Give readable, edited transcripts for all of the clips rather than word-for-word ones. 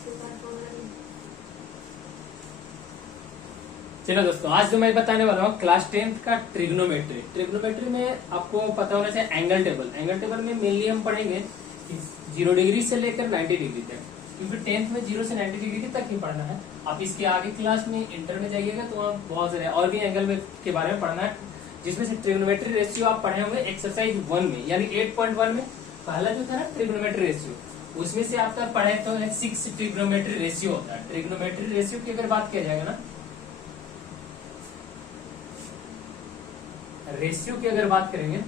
चलो दोस्तों, आज जो मैं बताने वाला हूँ क्लास 10th का ट्रिग्नोमेट्री। ट्रिग्नोमेट्री में आपको पता होना चाहिए एंगल टेबल। एंगल टेबल में मेनली हम पढ़ेंगे 0 डिग्री से लेकर 90 डिग्री तक, क्योंकि 10th में 0 से 90 डिग्री तक ही पढ़ना है। आप इसके आगे क्लास में इंटर में जाइएगा तो आप बहुत सारे और भी एंगल में के बारे में पढ़ना है, जिसमें से ट्रिग्नोमेट्री रेशियो आप पढ़े होंगे एक्सरसाइज 1 में, यानी 8.1 में पहला जो था ना ट्रिग्नोमेट्री रेशियो, उसमें से आपका पढ़े तो 6 ट्रिग्नोमेट्री रेशियो होता है। ट्रिग्नोमेट्री रेशियो की अगर बात किया जाएगा ना, रेशियो की अगर बात करेंगे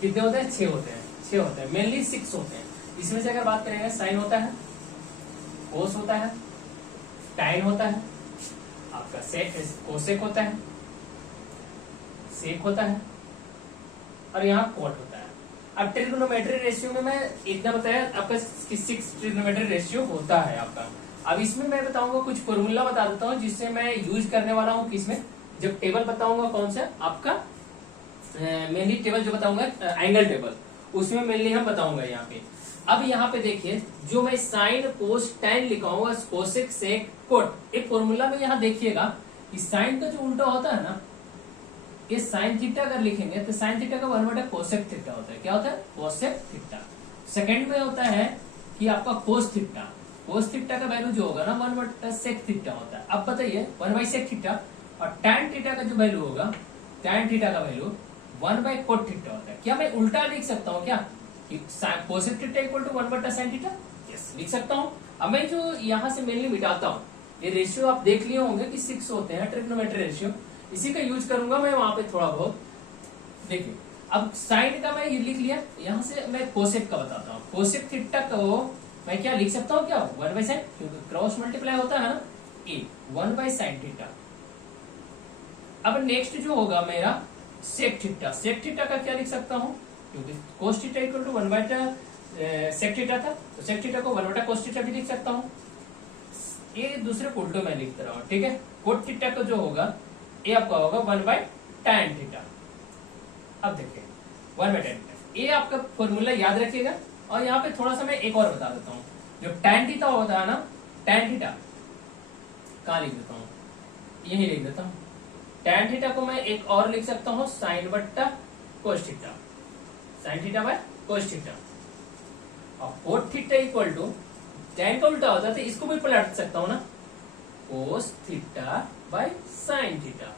कितने होते हैं? 6 होते हैं। 6 होते हैं, मेनली 6 होते हैं। इसमें से अगर बात करेंगे साइन होता है, कोस होता है, टाइन होता है, आपका कोसेक होता है, सेक होता है और यहाँ कोट होता है। अब ट्रिग्नोमेट्री रेशियो में मैं इतना बताया आपका 6 ट्रिग्नोमेट्री रेशियो होता है आपका। अब इसमें मैं बताऊंगा कुछ फॉर्मूला बता देता हूँ जिससे मैं यूज करने वाला हूँ किसमें, जब टेबल बताऊंगा कौन सा आपका मेनली टेबल जो बताऊंगा एंगल टेबल, उसमें मेनली हम बताऊंगा यहाँ पे। अब यहाँ पे देखिए जो मैं साइन कोस टैन लिखाऊंगा, कोसेक सेक कोट, एक फॉर्मूला में यहाँ देखिएगा कि साइन का जो उल्टा होता है ना, ये साइन थीटा अगर लिखेंगे तो साइन थीटा का 1/cos कोसेक थीटा होता है। क्या होता है? Cosec theta. सेकंड में होता है कि आपका कोस थीटा। कोस थीटा का वैल्यू जो होगा ना 1/sec थीटा होता है। अब बताइए 1/sec थीटा और टैन थीटा का जो वैल्यू होगा, टैन थीटा का वैल्यू 1/cot थीटा होता है। क्या मैं उल्टा लिख सकता हूँ क्या? Cosec theta equal to 1/sin theta? Yes, लिख सकता हूँ। अब मैं जो यहाँ से मेनली मिटाता हूँ, ये रेशियो आप देख लिए होंगे कि 6 होते हैं ट्रिग्नोमेट्री रेशियो, इसी का यूज करूंगा मैं वहां पे थोड़ा बहुत। देखिए अब साइन का मैं ये लिख लिया, यहाँ से मैं कोसेक का बताता हूँ। कोसेक थीटा को मैं क्या लिख सकता हूँ? क्या 1/sin, क्योंकि क्रॉस मल्टीप्लाई होता है ना, ए 1/sin थीटा। अब नेक्स्ट जो होगा मेरा सेक थीटा। सेक थीटा का क्या लिख सकता हूँ? क्योंकि cos theta equal to 1/sec theta था, तो सेक थीटा को 1/cos थीटा भी लिख सकता हूँ। ये दूसरे को उल्टो मैं लिख रहा हूँ, ठीक है। कोट थीटा का जो होगा ये आपका होगा 1/tan थीटा। अब देखिए 1/tan, ये आपका फॉर्मूला याद रखिएगा। और यहाँ पे थोड़ा सा मैं एक और बता देता हूँ, जो tan थीटा होता है ना, tan थीटा कहाँ लिख देता हूँ? यही लिख देता हूँ। tan थीटा को मैं एक और लिख सकता हूँ sin बट्टा cos theta, sin theta by cos theta. और cot theta equal to tan का उल्टा होता है तो इसको भी पलट सकता हूँ ना, cos theta by sin theta.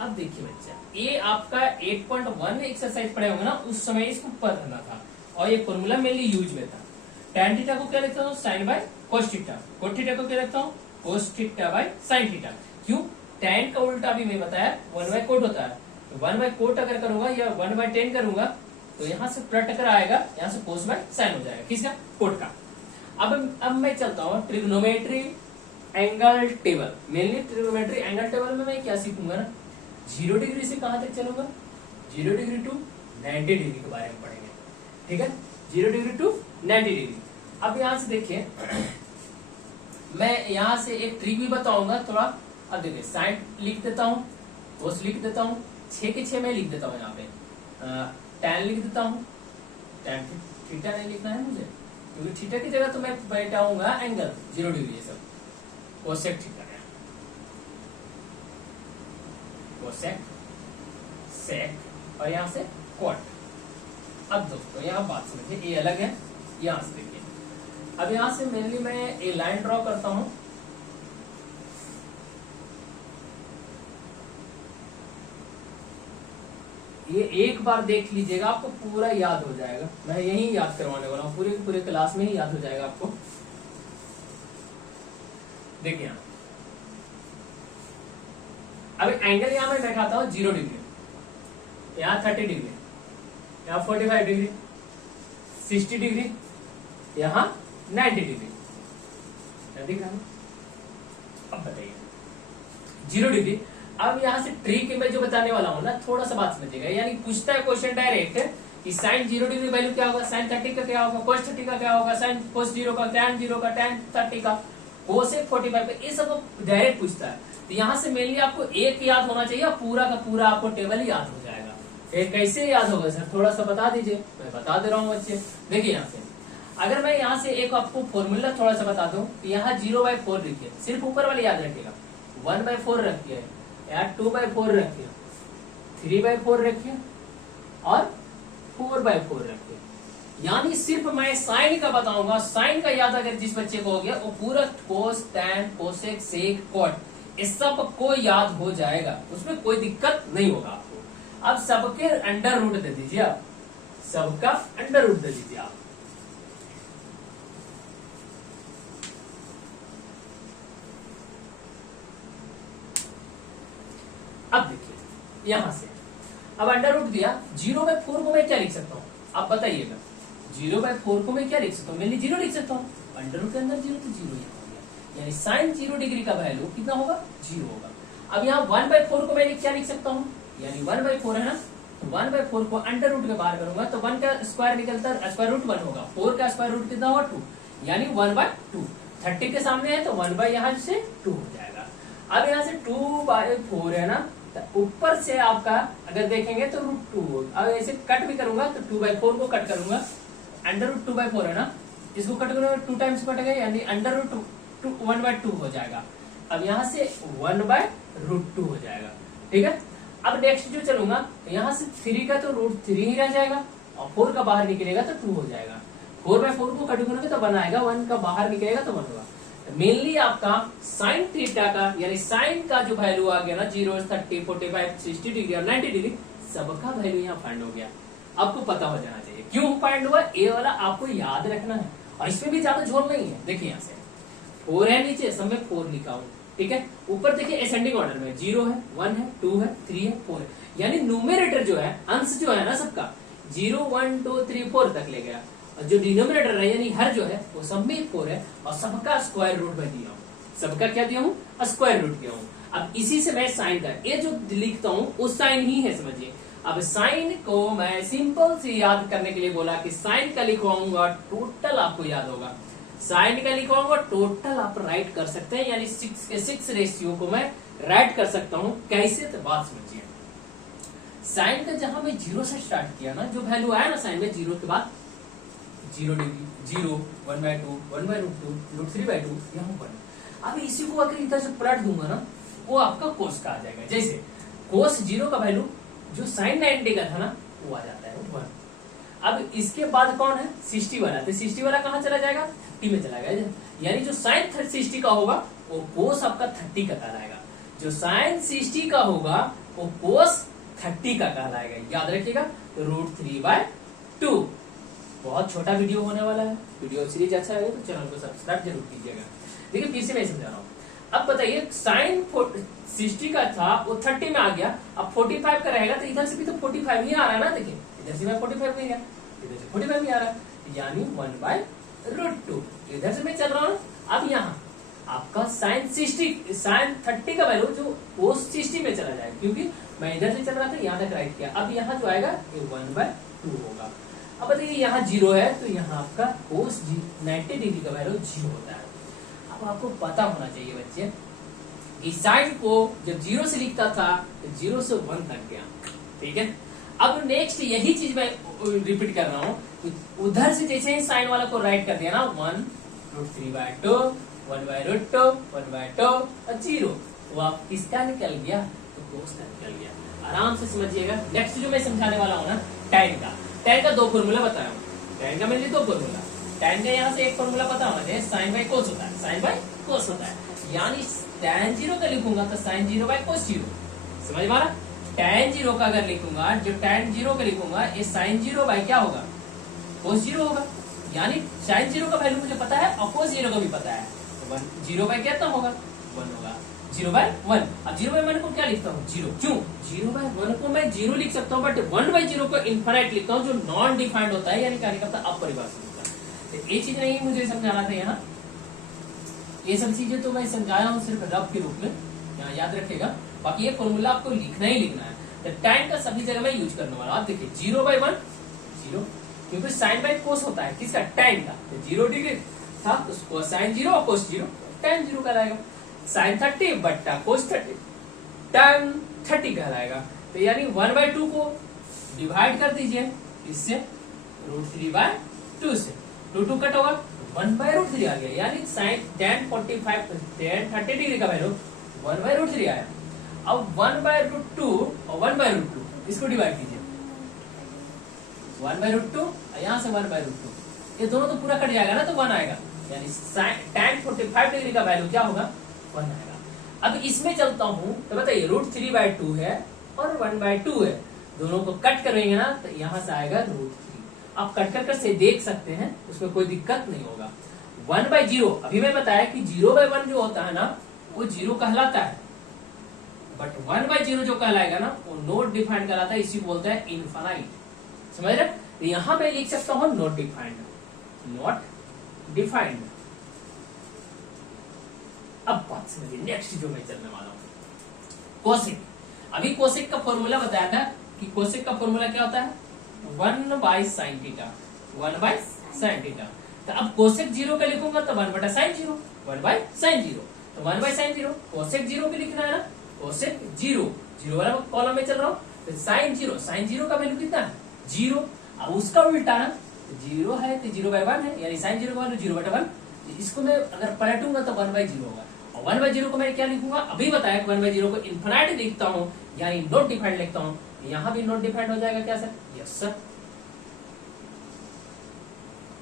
अब देखिए बच्चा, ये आपका 8.1 एक्सरसाइज पढ़े होंगे ना, उस समय इसको पढ़ना था और ये फॉर्मूला मेनली यूज में था। tan थीटा को क्या लिखता हूँ? sin by cos theta. cot theta को क्या लिखता हूँ? cos theta by sin theta. क्यों? tan का उल्टा भी मैं बताया 1/cot होता है, तो 1/cot अगर करूंगा या 1/tan करूंगा तो यहाँ से पलट कर आएगा, यहाँ से cos बाय sin हो जाएगा। किसका? कोट का। अब मैं चलता हूँ trigonometry angle table. Mainly trigonometry angle table में मैं क्या सीखूंगा ना, 0 डिग्री से कहां तक चलूंगा? 0 डिग्री टू 90 डिग्री के बारे में पढ़ेंगे, ठीक है। 0 डिग्री टू 90 डिग्री। अब यहां से देखिए मैं यहां से एक ट्रिक भी बताऊंगा थोड़ा। अब देखिए साइन लिख देता हूँ, कोस लिख देता हूँ, 6 के 6 में लिख देता हूँ। यहाँ पे टैन लिख देता हूँ। टैन थीटा नहीं लिखना है मुझे, क्योंकि थीटा की जगह तो मैं बैठाऊंगा एंगल 0 डिग्री। ये सब कोसेक थीटा है, कोसेक सेक और यहां से कोट। अब दोस्तों यहाँ बात समझिए, ये अलग है, यहां से देखिए। अब यहां से मेनली मैं ये लाइन ड्रॉ करता हूं। ये एक बार देख लीजिएगा, आपको पूरा याद हो जाएगा। मैं यही याद करवाने वाला हूँ, पूरे क्लास में ही याद हो जाएगा आपको। देखिए यहाँ अब एंगल यहाँ मैं बैठाता हूँ 0 डिग्री, यहाँ 30 डिग्री, यहाँ 45 डिग्री, 60 डिग्री, यहाँ 90 डिग्री। दिख रहा है? अब बताइए 0 डिग्री। अब यहाँ से ट्रिक मैं जो बताने वाला हूँ ना, थोड़ा सा बात समझिएगा। यानी पूछता है क्वेश्चन डायरेक्ट कि साइन 0 डिग्री वैल्यू क्या होगा, साइन 30 का क्या होगा, कोस 30 का क्या होगा, साइन कोस 0 का, टैन 0 का, टैन 30 का, कोसेक 45 का, ये सब डायरेक्ट पूछता है। तो यहाँ से मेनली आपको एक याद होना चाहिए, पूरा का पूरा आपको टेबल याद हो जाएगा। कैसे याद होगा सर, थोड़ा सा बता दीजिए। मैं बता दे रहा हूँ बच्चे। देखिए यहाँ से अगर मैं यहाँ से एक आपको फॉर्मूला थोड़ा सा बता दूं, यहाँ 0/4 लिखिए, सिर्फ ऊपर वाले याद रखिएगा, 1/4 रखिए, यहाँ 2/4 रखिए, 3/4 रखिए और 4/4 रखिए। यानी सिर्फ मैं साइन का बताऊंगा, साइन का याद अगर जिस बच्चे को हो गया वो पूरा कोस, टैन, कोसेक, सेक, कॉट इस सब को याद हो जाएगा, उसमें कोई दिक्कत नहीं होगा आपको। अब सबके अंडर रूट दे दीजिए, आप सबका अंडर रूट दे दीजिए आप। अब देखिए यहां से अब अंडर रूट दिया, 0/4 को मैं क्या लिख सकता हूं आप बताइएगा। 0/4 को मैं क्या लिख सकता हूँ, मेनली 0 लिख सकता हूँ, अंडर रूट के अंदर 0 तो 0 ही हो गया, यानी साइन 0 डिग्री का वैल्यू कितना होगा, 0 होगा। अब यहाँ 1/4 को मैं क्या लिख सकता हूँ, यानी 1/4 है ना, 1/4 को अंडर रूट के बाहर करूंगा तो 1 का स्क्वायर निकलता है, स्क्वायर रूट 1 होगा, 4 का स्क्वायर रूट कितना होगा 2, यानी 1/2। 30 के सामने है तो 1 यहाँ से 2 हो जाएगा। अब यहाँ से 2/4 है ना, तो ऊपर से आपका अगर देखेंगे तो √2, अब ऐसे कट भी करूंगा तो 2/4 को कट करूंगा, अंडर रूट 2/4 है ना, इसको कट करूंगा 2 टाइम्स कटेगा, यानी अंडर रूट 1/2 हो जाएगा। अब यहाँ से 1/√2 हो जाएगा, ठीक है। अब नेक्स्ट जो चलूंगा यहाँ से 3 का तो √3 ही रह जाएगा और 4 का बाहर निकलेगा तो 2 हो जाएगा। 4/4 को कट करोगे तो 1 आएगा, 1 का बाहर निकलेगा तो 1 होगा। मेनली आपका साइन थीटा का यानी साइन का जो वैल्यू आ गया ना 0, 30, 45, 60 डिग्री और 90 डिग्री सबका वैल्यू यहाँ फाइंड हो गया। आपको पता हो जाना चाहिए क्यों फाइंड हुआ, ए वाला आपको याद रखना है और इसमें भी ज्यादा झोल नहीं है। देखिए यहाँ से 4 है, नीचे सब में 4 लिखा हूं, ठीक है। ऊपर देखिए असेंडिंग ऑर्डर में 0 है, 1 है, 2 है, 3 है, 4 है, यानी न्यूमरेटर जो है, अंश जो है ना सबका 0, 1, 2, 3, 4 तक ले गया, और जो डिनोमिनेटर है यानी हर जो है वो सब में 4 है और सबका स्क्वायर रूट में दिया हूँ, सबका क्या दिया हूँ, स्क्वायर रूट दिया हूँ। अब इसी से मैं साइन का ये जो लिखता हूँ उस साइन ही है, समझिए। अब साइन को मैं सिंपल से याद करने के लिए बोला कि साइन का लिखवाऊंगा टोटल आपको याद होगा, साइन का लिखवाऊंगा टोटल आप राइट कर सकते हैं, यानी 6 के 6 रेशियो को मैं राइट कर सकता हूँ। कैसे, तो बात समझिए। साइन का जहां मैं 0 से स्टार्ट किया ना, जो वैल्यू आया ना साइन में 0 के बाद 0 डिग्री, 0, 1/2, 1/√2, √3/2, यहाँ 1। अब इसी को अगर इधर से पलट दूंगा ना वो आपका कोस का आ जाएगा। जैसे कोस 0 का वैल्यू जो साइन 90 का था ना वो आ जाता है 1। अब इसके बाद कौन है, 60 वाला, तो 60 वाला कहाँ चला जाएगा, 30 में चला गया, यानी जो साइन 60 का होगा वो कोस आपका 30 का कहलाएगा, जो साइन 60 का होगा वो कोस 30 का कहलाएगा, याद रखिएगा। तो √3/2। बहुत छोटा वीडियो होने वाला है, वीडियो सीरीज अच्छा लगे तो चैनल को सब्सक्राइब जरूर कीजिएगा। देखिए फिर से मैं समझा रहा हूँ। अब बताइए साइन 60 का था वो 30 में आ गया, अब 45 का रहेगा तो इधर से भी तो 45 ही आ रहा है ना, देखिए इधर से मैं 45 में गया, इधर से 45 में आ रहा है, यानी 1/√2। इधर से मैं चल रहा हूँ। अब यहाँ आपका साइन 30 का वैल्यू जो कोस 60 में चला जाए, क्योंकि मैं इधर से चल रहा था यहाँ तक राइट किया। अब यहाँ जो आएगा ये 1/2 होगा। अब बताइए यहाँ 0 है तो यहाँ आपका कोस 90 डिग्री का वैल्यू 0 होता है। अब आपको पता होना चाहिए बच्चे कि साइन को जब 0 से लिखता था तो 0 से 1 तक गया, ठीक है। अब नेक्स्ट यही चीज मैं रिपीट कर रहा हूँ, उधर से जैसे ही साइन वाला को राइट कर दिया ना 1√3/2, 1/√2, 1/2 और 0, वो आप किसका निकल गया, तो कोस का निकल गया। आराम से समझिएगा। नेक्स्ट जो मैं समझाने वाला हूँ ना टैन का, टैन का 2 फॉर्मूला बताया हूँ, टैन का मेरे लिए 2 फॉर्मूला, टैन का यहाँ से एक फॉर्मूला पता होना चाहिए, साइन बाई कोस होता है, साइन बाई कोस होता है, यानी टैन 0 का लिखूंगा तो साइन 0/कोस 0, समझ मारा। टैन 0 का अगर लिखूंगा, जो टैन 0 का लिखूंगा ये साइन 0 बाई क्या होगा, कोस 0 होगा, यानी साइन 0 का वैल्यू मुझे पता है और कोस 0 का भी पता है, तो 0 बाई कितना होगा, 1 होगा, 0/1। अब 0/1 को क्या लिखता हूँ, 0, क्यों 0/1 को मैं 0 लिख सकता हूँ, बट 1/0 को इनफाइनाइट लिखता हूँ, जो नॉन डिफाइंड होता है, यानी क्या निकलता है, अपरिभाषित होता है। तो ये चीज नहीं मुझे समझाना था यहाँ, ये सब चीजें तो मैं समझाया हूँ सिर्फ रफ के रूप में, यहाँ याद रखेगा। बाकी ये फॉर्मूला आपको लिखना ही लिखना है, तो टैन का सभी जगह मैं यूज करने वाला। आप देखिए 0/1 0, क्योंकि साइन बाई कोस होता है किसका, टैन का, तो 0 डिग्री था उसको साइन 0 और कोस 0, टैन 0 कहलाएगा। साइन 30 बट्टा कोस 30, टैन 30 कहलाएगा। तो यानी 1/2 को डिवाइड कर दीजिए इससे, √3/2 से, 2 कट होगा, 1/√3 आ गया, यानी साइन tan 30 डिग्री का वैल्यू 1/√3 आया। अब 1/√2 और 1/√2 इसको डिवाइड कीजिए, 1/√2 यहाँ से 1/√2, ये दोनों तो पूरा कट जाएगा ना, तो 1 आएगा, यानी tan 45 डिग्री का वैल्यू क्या होगा, 1 आएगा। अब इसमें चलता हूं तो बताइए √3/2 है और 1/2 है, दोनों को कट करेंगे ना तो यहां से आएगा √3। आप कट कर से देख सकते हैं, उसमें कोई दिक्कत नहीं होगा। 1/0 अभी मैं बताया कि 0/1 जो होता है ना वो 0 कहलाता है, बट 1/0 जो कहलाएगा ना वो नॉट डिफाइंड कहलाता है, इसी बोलते हैं इनफाइनाइट, समझ रहे। तो यहां मैं लिख सकता हूं नॉट डिफाइंड, नॉट डिफाइंड। अब बात समझिए, नेक्स्ट जो मैं चलने वाला हूं कोसेक। अभी कोसेक का फॉर्मूला बताया था कि कोसेक का फॉर्मूला क्या होता है, 1/sin थीटा, 1/sin थीटा। तो अब कोसेक 0 का लिखूंगा तो 1/sin 0, 1/sin 0, तो 1/sin 0 कोसेक 0 भी लिखना है ना, कोसेक 0 वाला कॉलम में चल रहा हूं, तो sin 0 का वैल्यू कितना है, 0। अब उसका उल्टा ना, 0 है तो 0/1 है, यानी sin 0 का वैल्यू 0/1। इसको मैं अगर पलटूंगा तो 1/0 होगा, और 1/0 को मैं क्या लिखूंगा, अभी बताया कि 1/0 को इनफिनिटी लिखता हूं, यानी नॉट डिफाइंड लिखता हूं, यहां भी नॉट डिफाइंड हो जाएगा क्या sir, yes sir,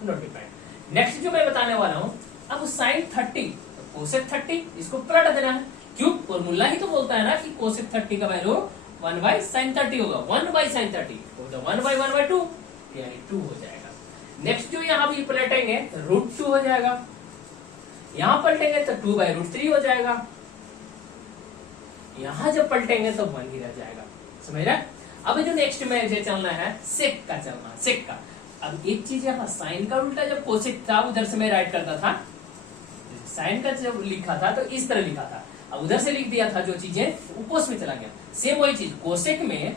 not defined. Next जो मैं बताने वाला हूं, अब sin 30 कोसेक 30 इसको पलट देना है, क्यों, फॉर्मूला ही तो बोलता है ना कि कोसेक 30 का वैल्यू 1/sin 30 होगा, 1/sin 30 तो 1/1/2 यानी 2 हो जाएगा। नेक्स्ट जो यहां भी पलटेंगे तो √2 हो जाएगा, यहां पलटेंगे तो 2/√3 हो जाएगा, यहां जब पलटेंगे तो 1 ही रह जाएगा, समझ रहे। अब जो नेक्स्ट में जो चलना है सेक का चलना, सेक का। अब एक चीज यहाँ साइन का उल्टा जब कोसेक था उधर से मैं राइट करता था, साइन का जब लिखा था तो इस तरह लिखा था, अब उधर से लिख दिया था जो चीजें वो कोस में चला गया। सेम वही चीज कोसेक में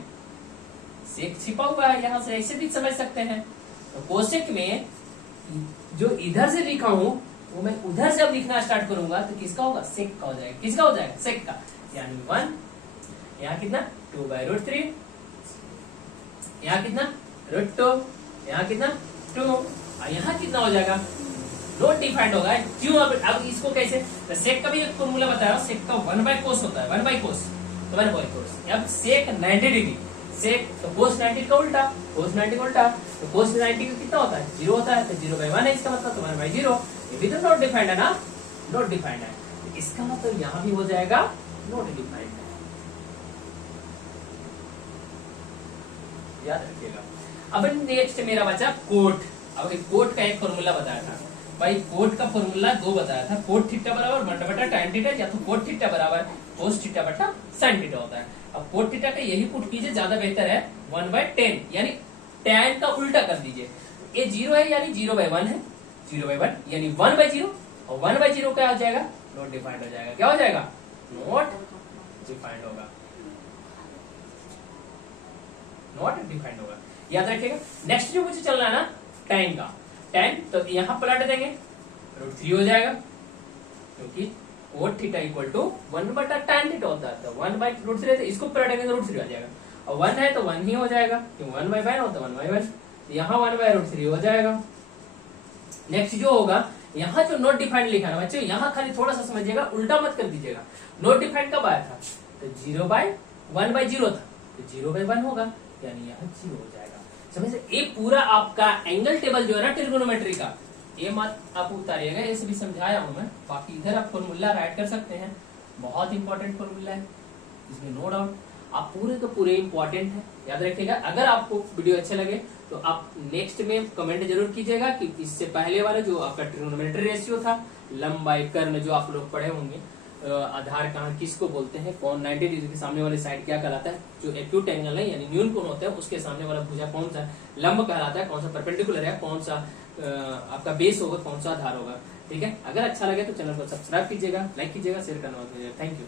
सेक छिपा हुआ है, यहां से ऐसे भी समझ सकते हैं। तो कोसेक में जो इधर से लिखा हूं वो मैं उधर से अब लिखना स्टार्ट करूंगा तो किसका होगा, सेक का हो जाएगा, किसका हो जाएगा, सेक का, यानी 1, यहाँ कितना 2/√3, यहाँ कितना √2, यहाँ कितना 2, और यहाँ कितना हो जाएगा, नॉट डिफाइंड होगा। क्यों, अब इसको कैसे, तो सेक का भी एक फॉर्मूला बताया, सेक का 1/cos होता है, 1/cos, तो 1/cos। अब सेक 90 डिग्री, सेक तो cos 90 का उल्टा, cos 90 का उल्टा, तो cos 90 का कितना होता है, 0 होता है, तो 0/1 है इसका मतलब, तो 1/0। ये भी तो नॉट डिफाइंड है ना, नॉट डिफाइंड है, तो इसका मतलब यहाँ भी हो जाएगा नॉट डिफाइंड है, याद रखिएगा। अब नेक्स्ट मेरा बचा कोट। अब कोट का एक फॉर्मूला बताया था भाई, कोट का फॉर्मूला 2 बताया था, कोट थीटा बराबर 1/tan थीटा, या तो कोट थीटा बराबर cos थीटा/sin थीटा होता है। अब कोट थीटा का यही पुट कीजिए, ज्यादा बेहतर है, 1/tan, यानी tan का उल्टा कर दीजिए, ये 0 है यानी 0/1 है, 0/1 यानी 1/0, और 1/0 क्या हो जाएगा, नॉट डिफाइंड हो जाएगा, क्या हो जाएगा, नॉट डिफाइंड होगा, नॉट डिफाइंड होगा, याद रखिएगा। नेक्स्ट जो मुझे चलना है ना tan का, tan तो यहाँ पलट देंगे, √3 हो जाएगा, क्योंकि cot theta equal to 1/tan theta होता है, तो 1/√3 रहता है, इसको पलटेंगे तो √3 आ जाएगा, और 1 है तो 1 ही हो जाएगा, क्योंकि 1/1 होता है 1/1, यहाँ 1/√3 हो जाएगा। नेक्स्ट जो होगा, यहाँ जो नॉट डिफाइंड लिखा है बच्चों, यहाँ खाली थोड़ा सा समझिएगा, उल्टा मत कर दीजिएगा। नॉट डिफाइंड कब आया था, तो 1/0 था, तो 0/1 होगा, यानी यहाँ 0 हो जाएगा, समझ। ये पूरा आपका एंगल टेबल जो है ना ट्रिगोनोमेट्री का, ये मत आप उतारिएगा, ये भी समझाया हूं मैं, बाकी इधर आप फॉर्मूला राइट कर सकते हैं, बहुत इंपॉर्टेंट फॉर्मूला है, इसमें नो डाउट, आप पूरे तो पूरे इंपॉर्टेंट है, याद रखिएगा। अगर आपको वीडियो अच्छे लगे तो आप नेक्स्ट में कमेंट जरूर कीजिएगा कि इससे पहले वाला जो आपका ट्रिगोनोमेट्री रेशियो था, लंबाई कर्ण जो आप लोग पढ़े होंगे, आधार कहाँ किसको बोलते हैं, कौन 90 डिग्री के सामने वाले साइड क्या कहलाता है, जो एक्यूट एंगल है यानी न्यून कोण होता है उसके सामने वाला भुजा कौन सा लंब कहलाता है, कौन सा परपेंडिकुलर है, कौन सा आपका बेस होगा, कौन सा आधार होगा, ठीक है। अगर अच्छा लगे तो चैनल को सब्सक्राइब कीजिएगा, लाइक कीजिएगा, शेयर करना मत भूलिएगा। Thank you.